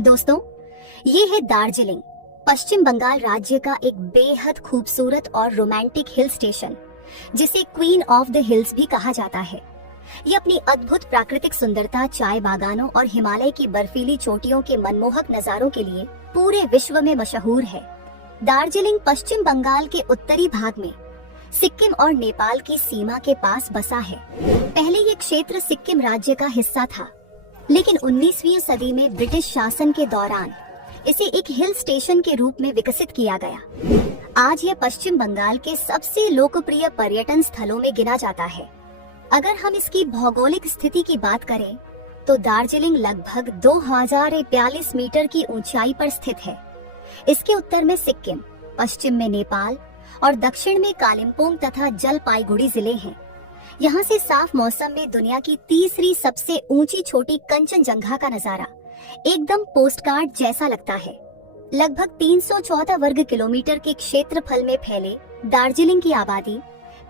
दोस्तों, ये है दार्जिलिंग, पश्चिम बंगाल राज्य का एक बेहद खूबसूरत और रोमांटिक हिल स्टेशन, जिसे क्वीन ऑफ द हिल्स भी कहा जाता है। ये अपनी अद्भुत प्राकृतिक सुंदरता, चाय बागानों और हिमालय की बर्फीली चोटियों के मनमोहक नजारों के लिए पूरे विश्व में मशहूर है। दार्जिलिंग पश्चिम बंगाल के उत्तरी भाग में सिक्किम और नेपाल की सीमा के पास बसा है। पहले ये क्षेत्र सिक्किम राज्य का हिस्सा था, लेकिन 19वीं सदी में ब्रिटिश शासन के दौरान इसे एक हिल स्टेशन के रूप में विकसित किया गया। आज यह पश्चिम बंगाल के सबसे लोकप्रिय पर्यटन स्थलों में गिना जाता है। अगर हम इसकी भौगोलिक स्थिति की बात करें, तो दार्जिलिंग लगभग 2042 मीटर की ऊंचाई पर स्थित है। इसके उत्तर में सिक्किम, पश्चिम में नेपाल और दक्षिण में कालिम्पोंग तथा जलपाईगुड़ी जिले हैं। यहाँ से साफ मौसम में दुनिया की तीसरी सबसे ऊंची चोटी कंचनजंगा का नजारा एकदम पोस्टकार्ड जैसा लगता है। लगभग 314 वर्ग किलोमीटर के क्षेत्रफल में फैले दार्जिलिंग की आबादी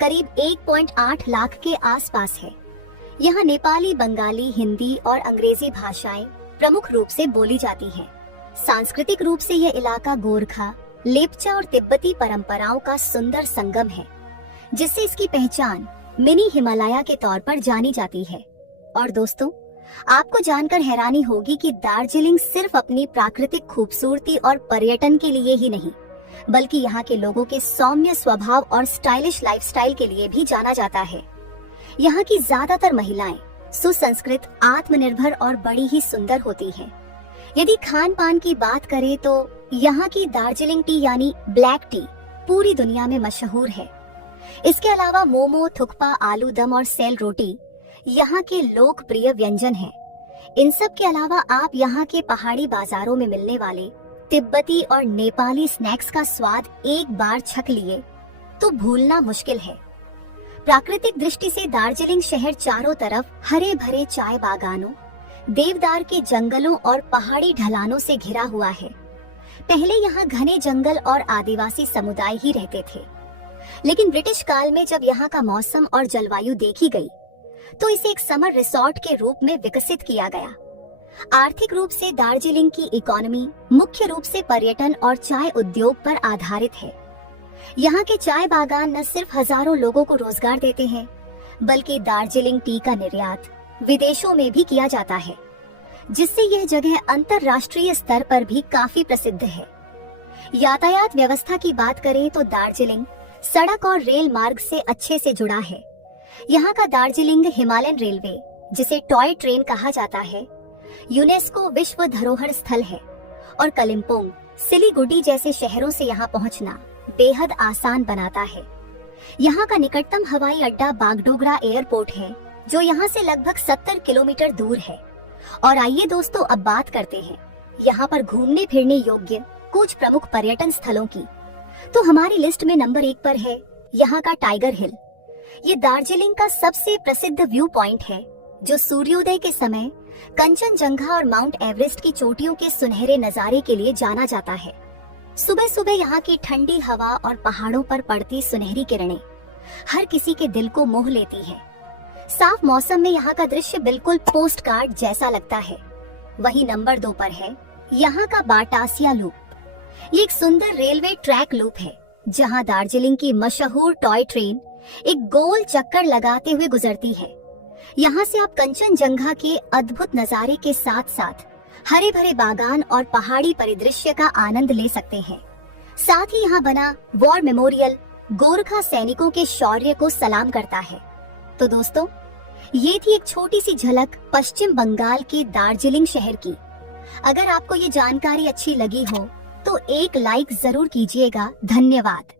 करीब 1.8 लाख के आसपास है। यहाँ नेपाली, बंगाली, हिंदी और अंग्रेजी भाषाएं प्रमुख रूप से बोली जाती हैं। सांस्कृतिक रूप से यह इलाका गोरखा, लेपचा और तिब्बती परंपराओं का सुंदर संगम है, जिससे इसकी पहचान मिनी हिमालय के तौर पर जानी जाती है। और दोस्तों, आपको जानकर हैरानी होगी कि दार्जिलिंग सिर्फ अपनी प्राकृतिक खूबसूरती और पर्यटन के लिए ही नहीं, बल्कि यहाँ के लोगों के सौम्य स्वभाव और स्टाइलिश लाइफस्टाइल के लिए भी जाना जाता है। यहाँ की ज्यादातर महिलाएं सुसंस्कृत, आत्मनिर्भर और बड़ी ही सुंदर होती हैं। यदि खान पान की बात करें तो यहाँ की दार्जिलिंग टी यानी ब्लैक टी पूरी दुनिया में मशहूर है। इसके अलावा मोमो, थुक्पा, आलू दम और सेल रोटी यहाँ के लोकप्रिय व्यंजन हैं। इन सब के अलावा आप यहाँ के पहाड़ी बाजारों में मिलने वाले तिब्बती और नेपाली स्नैक्स का स्वाद एक बार छक लिए तो भूलना मुश्किल है। प्राकृतिक दृष्टि से दार्जिलिंग शहर चारों तरफ हरे भरे चाय बागानों, देवदार के जंगलों और पहाड़ी ढलानों से घिरा हुआ है। पहले यहाँ घने जंगल और आदिवासी समुदाय ही रहते थे, लेकिन ब्रिटिश काल में जब यहाँ का मौसम और जलवायु देखी गई, तो इसे एक समर रिसोर्ट के रूप में विकसित किया गया। आर्थिक रूप से दार्जिलिंग की इकोनॉमी मुख्य रूप से पर्यटन और चाय उद्योग पर आधारित है। यहाँ के चाय बागान न सिर्फ हजारों लोगों को रोजगार देते हैं, बल्कि दार्जिलिंग टी का निर्यात विदेशों में भी किया जाता है, जिससे यह जगह अंतर्राष्ट्रीय स्तर पर भी काफी प्रसिद्ध है। यातायात व्यवस्था की बात करें तो दार्जिलिंग सड़क और रेल मार्ग से अच्छे से जुड़ा है। यहाँ का दार्जिलिंग हिमालयन रेलवे, जिसे टॉय ट्रेन कहा जाता है, यूनेस्को विश्व धरोहर स्थल है और कालिम्पोंग, सिलीगुड़ी जैसे शहरों से यहाँ पहुँचना बेहद आसान बनाता है। यहाँ का निकटतम हवाई अड्डा बागडोगरा एयरपोर्ट है, जो यहाँ से लगभग 70 किलोमीटर दूर है। और आइए दोस्तों, अब बात करते हैं यहाँ पर घूमने फिरने योग्य कुछ प्रमुख पर्यटन स्थलों की। तो हमारी लिस्ट में नंबर 1 पर है यहाँ का टाइगर हिल। ये दार्जिलिंग का सबसे प्रसिद्ध व्यू पॉइंट है, जो सूर्योदय के समय कंचनजंगा और माउंट एवरेस्ट की चोटियों के सुनहरे नजारे के लिए जाना जाता है। सुबह सुबह यहाँ की ठंडी हवा और पहाड़ों पर पड़ती सुनहरी किरणें हर किसी के दिल को मोह लेती हैं। साफ मौसम में यहाँ का दृश्य बिल्कुल पोस्ट कार्ड जैसा लगता है। वही नंबर 2 पर है यहाँ का बाटासिया लूप। ये एक सुंदर रेलवे ट्रैक लूप है, जहाँ दार्जिलिंग की मशहूर टॉय ट्रेन एक गोल चक्कर लगाते हुए गुजरती है। यहाँ से आप कंचनजंगा के अद्भुत नजारे के साथ साथ हरे भरे बागान और पहाड़ी परिदृश्य का आनंद ले सकते हैं। साथ ही यहाँ बना वॉर मेमोरियल गोरखा सैनिकों के शौर्य को सलाम करता है। तो दोस्तों, ये थी एक छोटी सी झलक पश्चिम बंगाल के दार्जिलिंग शहर की। अगर आपको ये जानकारी अच्छी लगी हो तो एक लाइक जरूर कीजिएगा। धन्यवाद।